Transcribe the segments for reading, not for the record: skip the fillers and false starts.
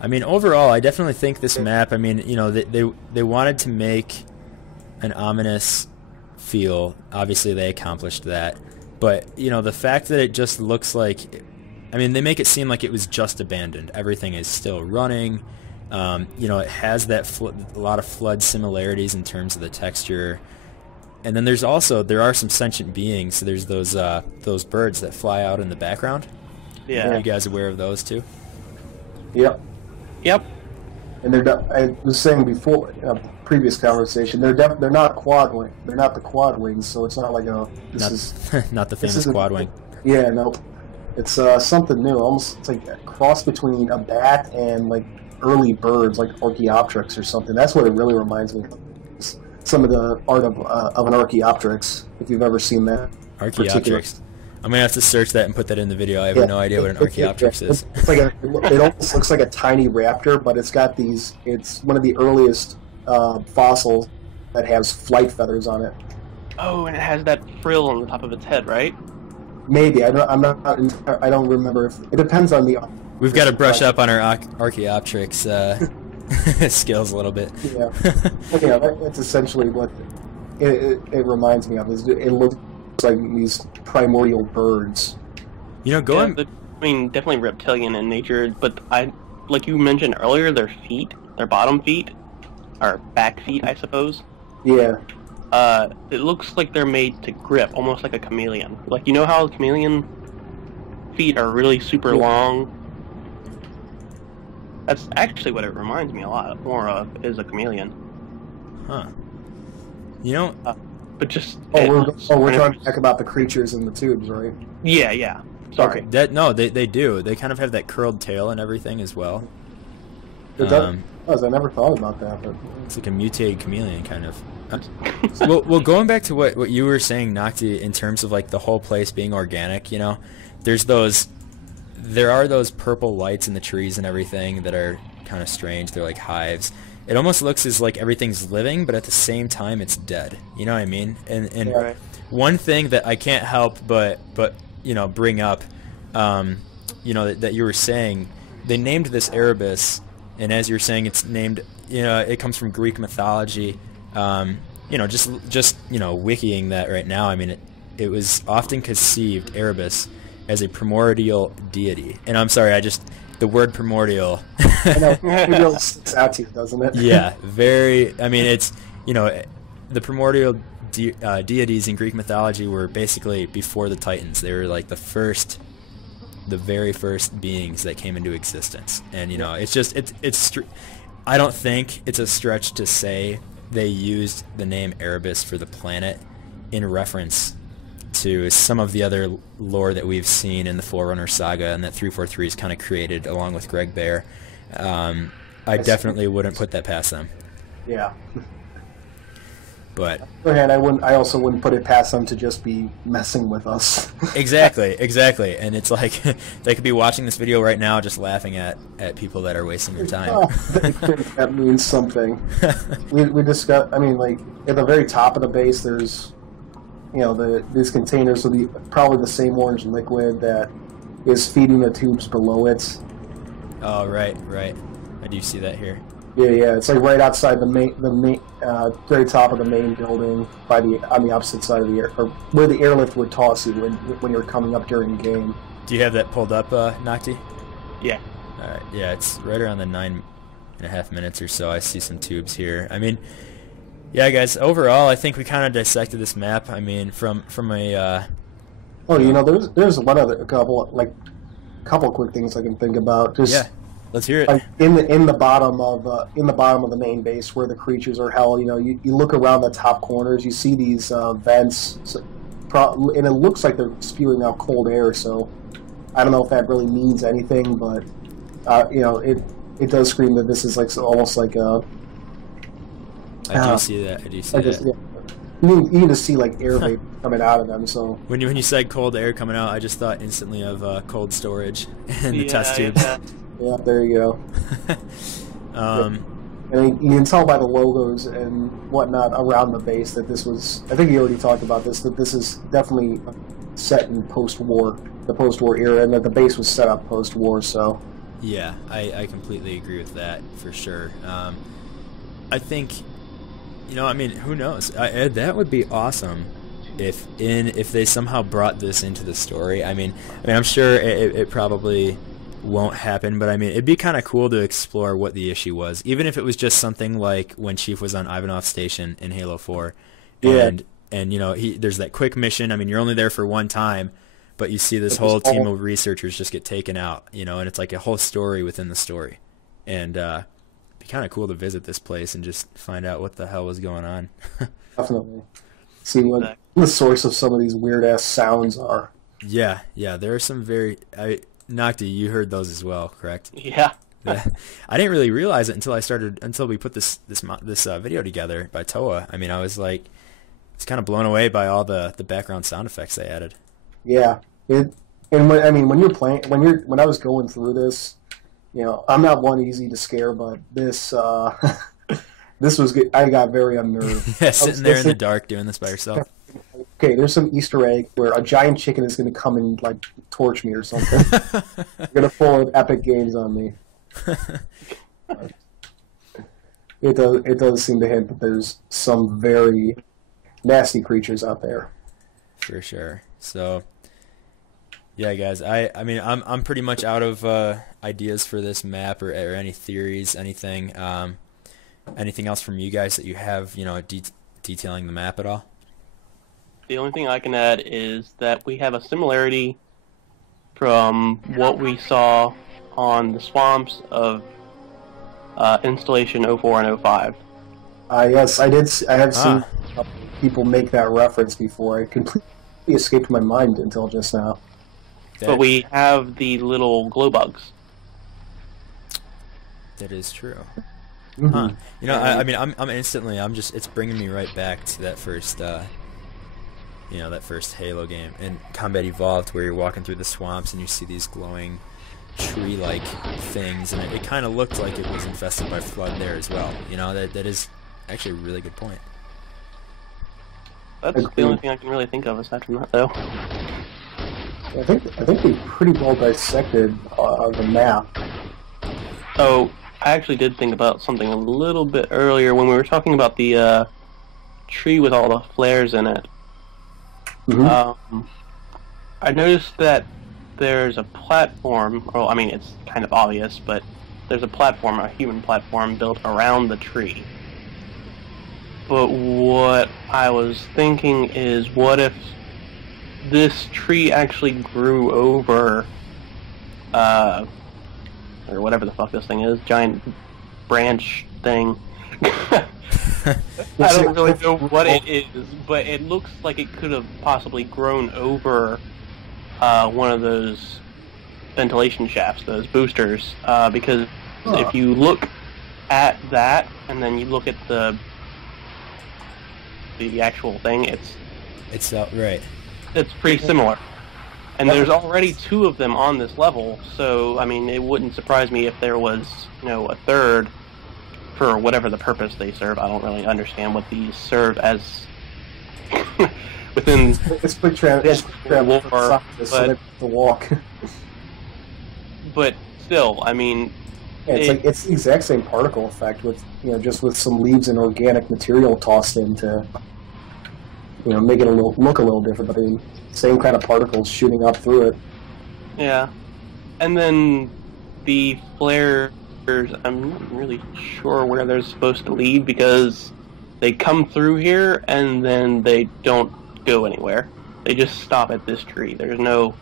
I mean, overall, I definitely think this map. I mean, you know, they wanted to make an ominous feel. Obviously, they accomplished that. But you know, the fact that it just looks like, I mean, they make it seem like it was just abandoned. Everything is still running. You know, it has that a lot of flood similarities in terms of the texture. And then there are some sentient beings. So there's those birds that fly out in the background. Yeah. Are you guys aware of those too? Yep. Yep. And I was saying before, previous conversation, they're not quad wing. They're not the quad wings, so it's not like not the famous quad wing. Yeah, no. It's something new. Almost it's like a cross between a bat and like early birds, like Archaeopteryx or something. That's what it really reminds me of. Some of the art of an Archaeopteryx, if you've ever seen that. Archaeopteryx. I'm gonna have to search that and put that in the video. I have no idea what an Archaeopteryx is. It's like it almost looks like a tiny raptor, but it's got these. It's one of the earliest fossils that has flight feathers on it. Oh, and it has that frill on the top of its head, right? Maybe I don't remember. It depends on the. We've got to brush up on our Archaeopteryx skills a little bit. Yeah, yeah, that's essentially what it reminds me of. It looks like these primordial birds. You know, going. Yeah, I mean, definitely reptilian in nature, but like you mentioned earlier, their feet, their bottom feet, or back feet, I suppose. Yeah. It looks like they're made to grip, almost like a chameleon. Like, you know how chameleon feet are really super long? That's actually what it reminds me a lot more of, is a chameleon. Huh. You know... but just... we're talking back about the creatures in the tubes, right? Yeah, yeah. Sorry. Okay. No, they do. They kind of have that curled tail and everything as well. It does. I never thought about that. But it's like a mutated chameleon, kind of. Well, going back to what you were saying, Nocti, in terms of like the whole place being organic, you know, there are those purple lights in the trees and everything that are kind of strange. They're like hives. It almost looks as like everything's living, but at the same time it's dead. You know what I mean? And yeah. One thing that I can't help but you know, bring up, you know, that you were saying, they named this Erebus, and as you're saying, it's named, you know, it comes from Greek mythology. You know, just you know, wikiing that right now. I mean, it was often conceived, Erebus, as a primordial deity. And I'm sorry, the word primordial. I know, it really sticks out to you, doesn't it? Yeah, very. I mean, it's, you know, the primordial deities in Greek mythology were basically before the Titans. They were like the very first beings that came into existence. And you know, it's just I don't think it's a stretch to say they used the name Erebus for the planet in reference to some of the other lore that we've seen in the Forerunner saga and that 343 is kind of created along with Greg Bear. I definitely wouldn't put that past them. Yeah. But on the other hand, I also wouldn't put it past them to just be messing with us. Exactly. And it's like they could be watching this video right now just laughing at people that are wasting their time. Oh, that means something. we discussed, I mean, like, at the very top of the base, there's, you know, these containers with probably the same orange liquid that is feeding the tubes below it. Oh, right. I do see that here. Yeah. It's like right outside the very top of the main building, on the opposite side of the air, or where the airlift would toss you when you're coming up during the game. Do you have that pulled up, Nocti? Yeah. All right. Yeah, it's right around the 9.5 minutes or so. I see some tubes here. I mean, yeah, guys. Overall, I think we kind of dissected this map. I mean, from a. Oh, you know, there's a couple quick things I can think about. Just, yeah. Let's hear it. Like in the bottom of the main base where the creatures are held, you know, you look around the top corners, you see these vents, and it looks like they're spewing out cold air. So I don't know if that really means anything, but you know, it does scream that this is like almost like a. I do see that. Yeah. You need to see like air vapor coming out of them. So when you said cold air coming out, I just thought instantly of cold storage in the test tubes. Yeah, there you go. And you can tell by the logos and whatnot around the base that this was, I think you already talked about this, that this is definitely set in the post-war era, and that the base was set up post-war, so. Yeah, I completely agree with that for sure. I think, I mean, who knows? That would be awesome if they somehow brought this into the story. I mean, I'm sure it probably won't happen, but I mean, it'd be kind of cool to explore what the issue was, even if it was just something like when Chief was on Ivanov's station in Halo 4, and there's that quick mission. I mean, you're only there for one time, but you see this whole team of researchers just get taken out, and it's like a whole story within the story, and it'd be kind of cool to visit this place and just find out what the hell was going on. Definitely. See what the source of some of these weird ass sounds are. Yeah, there are some very. Nocti, you heard those as well, correct? Yeah. I didn't really realize it until we put this video together by Toa. I mean, I was like, it's kind of blown away by all the background sound effects they added. Yeah, when you're playing, when I was going through this, I'm not one easy to scare, but this this was good. I got very unnerved. Yeah, sitting there in the dark doing this by yourself. Okay, there's some Easter egg where a giant chicken is going to come and like torch me or something. They're going to pull Epic Games on me. It does seem to hint that there's some very nasty creatures out there. For sure. So, yeah, guys, I mean, I'm pretty much out of ideas for this map or any theories, anything. Anything else from you guys that you have, detailing the map at all? The only thing I can add is that we have a similarity from what we saw on the swamps of Installation 04 and 05. Yes, I did. I have seen people make that reference before. It completely escaped my mind until just now. But we have the little glow bugs. That is true. Mm-hmm. Huh. I mean, I'm instantly. It's bringing me right back to that first. That first Halo game and Combat Evolved, where you're walking through the swamps and you see these glowing tree-like things, and it kind of looked like it was infested by flood there as well. That is actually a really good point. That's the only thing I can really think of aside from that, though. I think we pretty well dissected the map. Oh, I actually did think about something a little bit earlier when we were talking about the tree with all the flares in it. Mm-hmm. I noticed that there's a platform, well, I mean, it's kind of obvious, but there's a human platform built around the tree. But what I was thinking is, what if this tree actually grew over, or whatever the fuck this thing is, giant branch thing. I don't really know what it is, but it looks like it could have possibly grown over one of those ventilation shafts, those boosters, because if you look at that and then you look at the actual thing, it's right. It's pretty similar. And there's already two of them on this level, so I mean, it wouldn't surprise me if there was, a third for whatever the purpose they serve. I don't really understand what these serve as within it's quick travel but the walk. But still, I mean, yeah, it's the exact same particle effect with just with some leaves and organic material tossed in to make it look a little different, but the same kind of particles shooting up through it. Yeah, and then the flares, I'm not really sure where they're supposed to lead because they come through here and then they don't go anywhere. They just stop at this tree. There's no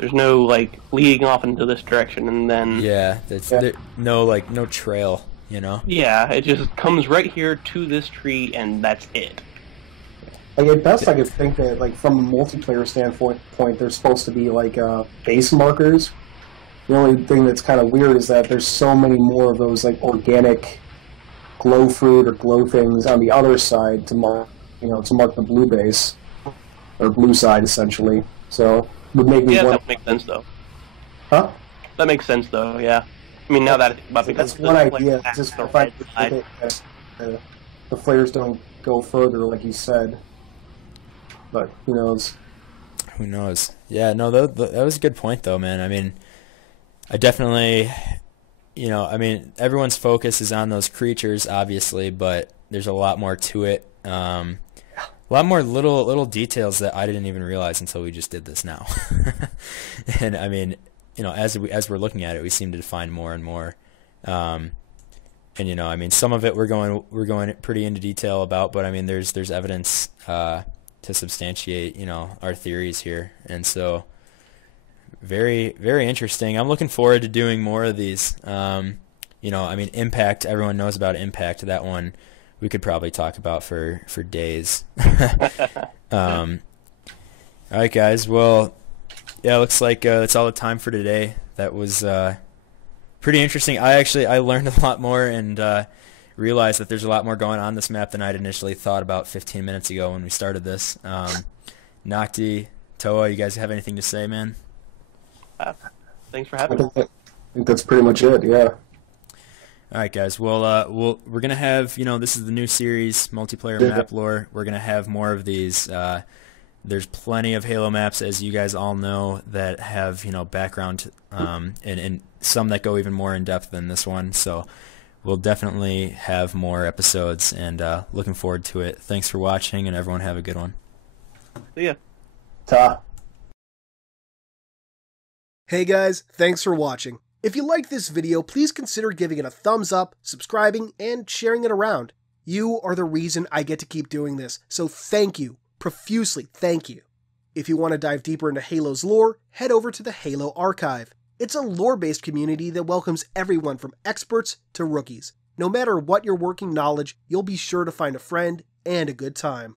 like leading off into this direction and then no trail, Yeah, it just comes right here to this tree and that's it. Like at best, I could think that like from a multiplayer standpoint, there's supposed to be like base markers. The only thing that's kind of weird is that there's so many more of those like organic glow fruit or glow things on the other side to mark the blue base or blue side essentially. So would make me that makes sense though. Huh? That makes sense though. Yeah. I mean, now that I think about it, because that's one idea. Just the fact that the flares don't go further, like you said. But who knows? Who knows? Yeah, no, that was a good point, though, man. I mean, I definitely, I mean, everyone's focus is on those creatures, obviously, but there's a lot more to it. A lot more little details that I didn't even realize until we just did this now. And I mean, as we're looking at it, we seem to find more and more. And I mean, some of it we're going pretty into detail about, but I mean, there's evidence to substantiate our theories here, and so very, very interesting. I'm looking forward to doing more of these. I mean, Impact. Everyone knows about Impact. That one we could probably talk about for days. All right, guys. Well, yeah, looks like that's all the time for today. That was pretty interesting. I learned a lot more and realized that there's a lot more going on this map than I'd initially thought about 15 minutes ago when we started this. Nocti, Toa, you guys have anything to say, man? Thanks for having me. I think that's pretty much it, yeah. All right, guys. Well, we're going to have, this is the new series, Multiplayer Map Lore. We're going to have more of these. There's plenty of Halo maps, as you guys all know, that have, background and some that go even more in-depth than this one. So we'll definitely have more episodes, and looking forward to it. Thanks for watching, and everyone have a good one. See ya. Ta. Hey guys, thanks for watching. If you liked this video, please consider giving it a thumbs up, subscribing, and sharing it around. You are the reason I get to keep doing this, so thank you. Profusely thank you. If you want to dive deeper into Halo's lore, head over to the Halo Archive. It's a lore-based community that welcomes everyone from experts to rookies. No matter what your working knowledge, you'll be sure to find a friend and a good time.